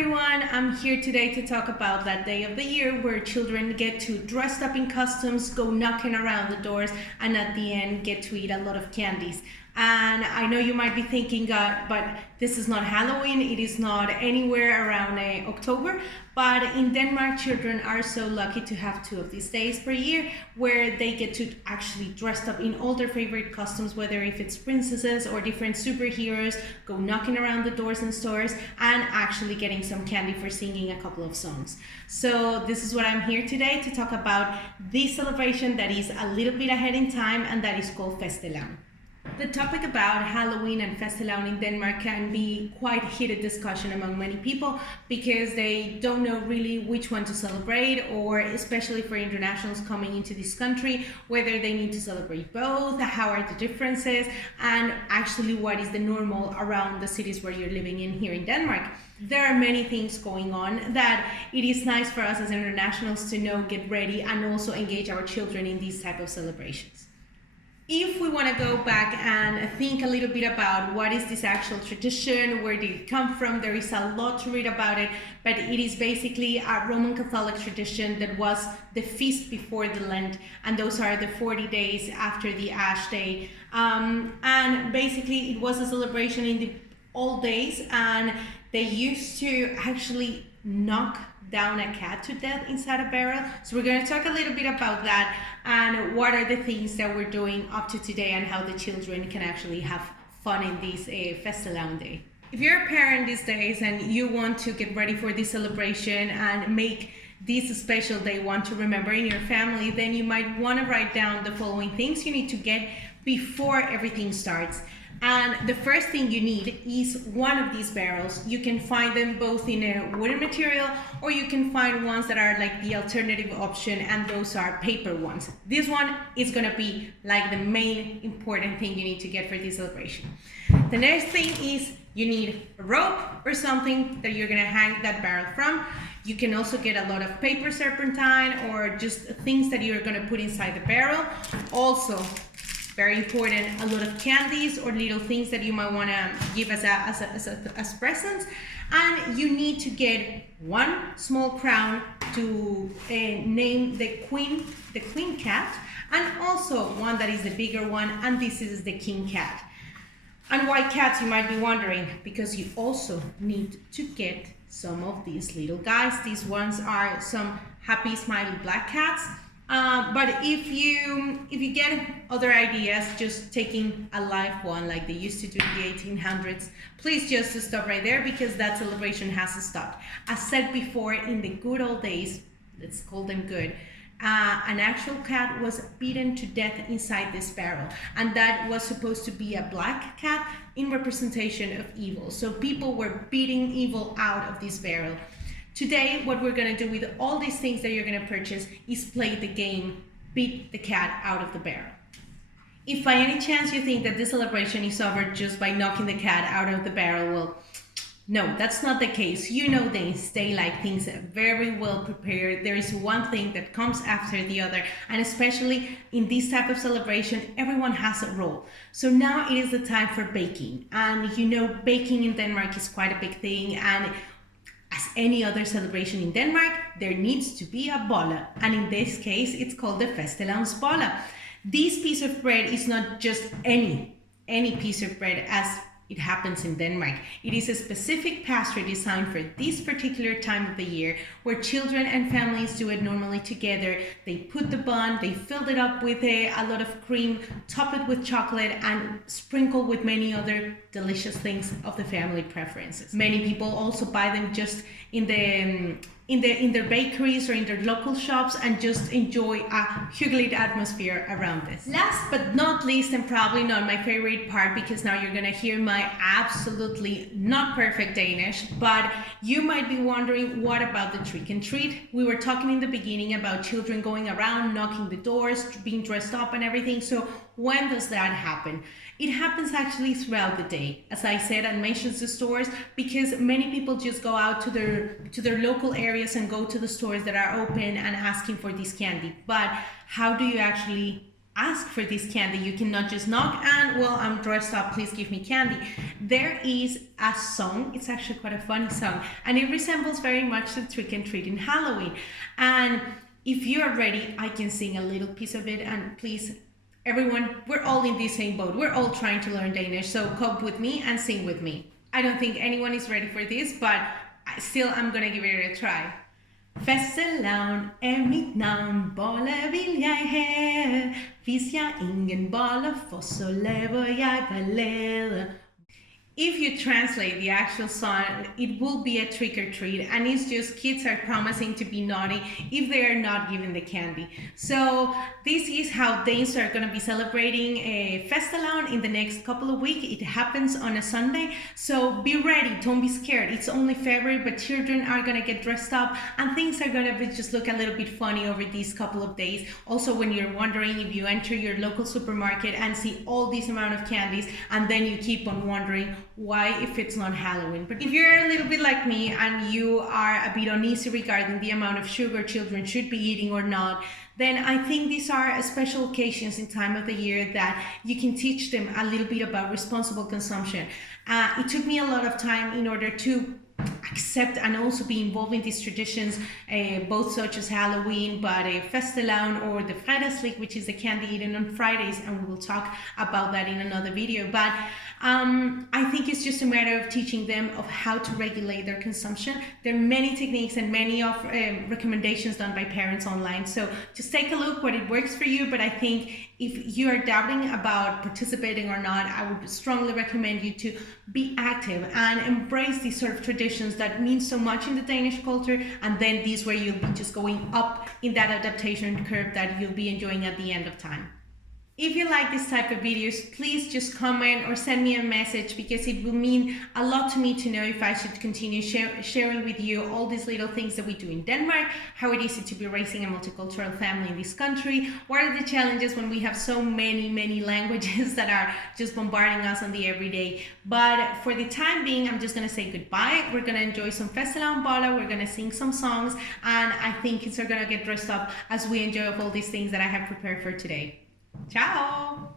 everyone, I'm here today to talk about that day of the year where children get to dress up in costumes, go knocking around the doors, and at the end get to eat a lot of candies. And I know you might be thinking, but this is not Halloween, it is not anywhere around October, but in Denmark, children are so lucky to have 2 of these days per year where they get to actually dress up in all their favorite costumes, whether if it's princesses or different superheroes, go knocking around the doors in stores and actually getting some candy for singing a couple of songs. So this is what I'm here today to talk about this celebration that is a little bit ahead in time, and that is called Fastelavn. The topic about Halloween and Fastelavn in Denmark can be quite heated discussion among many people because they don't know really which one to celebrate, or especially for internationals coming into this country, whether they need to celebrate both, how are the differences, and actually what is the normal around the cities where you're living in here in Denmark. There are many things going on that it is nice for us as internationals to know, get ready, and also engage our children in these type of celebrations. If we want to go back and think a little bit about what is this actual tradition, where did it come from, there is a lot to read about it, but it is basically a Roman Catholic tradition that was the feast before the Lent, and those are the 40 days after the Ash Day. And basically it was a celebration in the old days, and they used to actually knock down a cat to death inside a barrel. So we're going to talk a little bit about that and what are the things that we're doing up to today and how the children can actually have fun in this Fastelavn day. If you're a parent these days and you want to get ready for this celebration and make this a special day one to remember in your family, then you might want to write down the following things you need to get before everything starts. And the first thing you need is one of these barrels. You can find them both in a wooden material, or you can find ones that are like the alternative option, and those are paper ones. This one is gonna be like the main important thing you need to get for this celebration. The next thing is you need a rope or something that you're gonna hang that barrel from. You can also get a lot of paper serpentine or just things that you're gonna put inside the barrel. Also, very important, a lot of candies or little things that you might want to give as presents. And you need to get one small crown to name the queen cat, and also one that is the bigger one, and this is the king cat. And why cats, you might be wondering? Because you also need to get some of these little guys. These ones are some happy smiley black cats. But if you get other ideas, just taking a live one like they used to do in the 1800s, please just stop right there, because that celebration has stopped. As said before, in the good old days, let's call them good, an actual cat was beaten to death inside this barrel, and that was supposed to be a black cat in representation of evil. So people were beating evil out of this barrel. Today, what we're going to do with all these things that you're going to purchase is play the game, beat the cat out of the barrel. If by any chance you think that this celebration is over just by knocking the cat out of the barrel, well, no, that's not the case. You know they stay like things very well prepared. There is one thing that comes after the other, and especially in this type of celebration, everyone has a role. So now it is the time for baking, and you know baking in Denmark is quite a big thing, and as any other celebration in Denmark, there needs to be a boller, and in this case, it's called the Fastelavns boller. This piece of bread is not just any piece of bread as it happens in Denmark. It is a specific pastry designed for this particular time of the year, where children and families do it normally together. They put the bun, they fill it up with a lot of cream, top it with chocolate, and sprinkle with many other delicious things of the family preferences. Many people also buy them just in their bakeries or in their local shops and just enjoy a hyggelig atmosphere around this. Last but not least, and probably not my favorite part, because now you're gonna hear my absolutely not perfect Danish, but you might be wondering, what about the trick and treat? We were talking in the beginning about children going around, knocking the doors, being dressed up and everything. So when does that happen? It happens actually throughout the day, as I said, and mentions the stores, because many people just go out to their local areas and go to the stores that are open and asking for this candy. But how do you actually ask for this candy. You cannot just knock and, well, I'm dressed up, please give me candy. There is a song, it's actually quite a funny song, and it resembles very much the trick and treat in Halloween. And if you are ready, I can sing a little piece of it, and please, everyone, we're all in the same boat. We're all trying to learn Danish, so cope with me and sing with me. I don't think anyone is ready for this, but still, I'm gonna give it a try. Fastelavn mit navn, boller vil jeg have. Hvis ingen boller får, så laver jeg ballade. If you translate the actual song, it will be a trick or treat, and it's just kids are promising to be naughty if they are not given the candy. So this is how Danes are going to be celebrating a Fastelavn in the next couple of weeks. It happens on a Sunday, so be ready, don't be scared. It's only February, but children are going to get dressed up, and things are going to just look a little bit funny over these couple of days. Also, when you're wondering, if you enter your local supermarket and see all this amount of candies, and then you keep on wondering why if it's not Halloween. But if you're a little bit like me and you are a bit uneasy regarding the amount of sugar children should be eating or not, then I think these are special occasions in time of the year that you can teach them a little bit about responsible consumption. It took me a lot of time in order to accept and also be involved in these traditions, both such as Halloween, but Fastelavn or the Fastelavn, which is the candy eaten on Fridays, and we will talk about that in another video. But I think it's just a matter of teaching them of how to regulate their consumption. There are many techniques and many of recommendations done by parents online, so just take a look what it works for you. But I think if you are doubting about participating or not, I would strongly recommend you to be active and embrace these sort of traditions that mean so much in the Danish culture, and then these where you'll be just going up in that adaptation curve that you'll be enjoying at the end of time. If you like this type of videos, please just comment or send me a message, because it will mean a lot to me to know if I should continue sharing with you all these little things that we do in Denmark, how it is to be raising a multicultural family in this country, what are the challenges when we have so many languages that are just bombarding us on the everyday. But for the time being, I'm just going to say goodbye. We're going to enjoy some Fastelavn boller, we're going to sing some songs, and I think kids are going to get dressed up as we enjoy all these things that I have prepared for today. Ciao!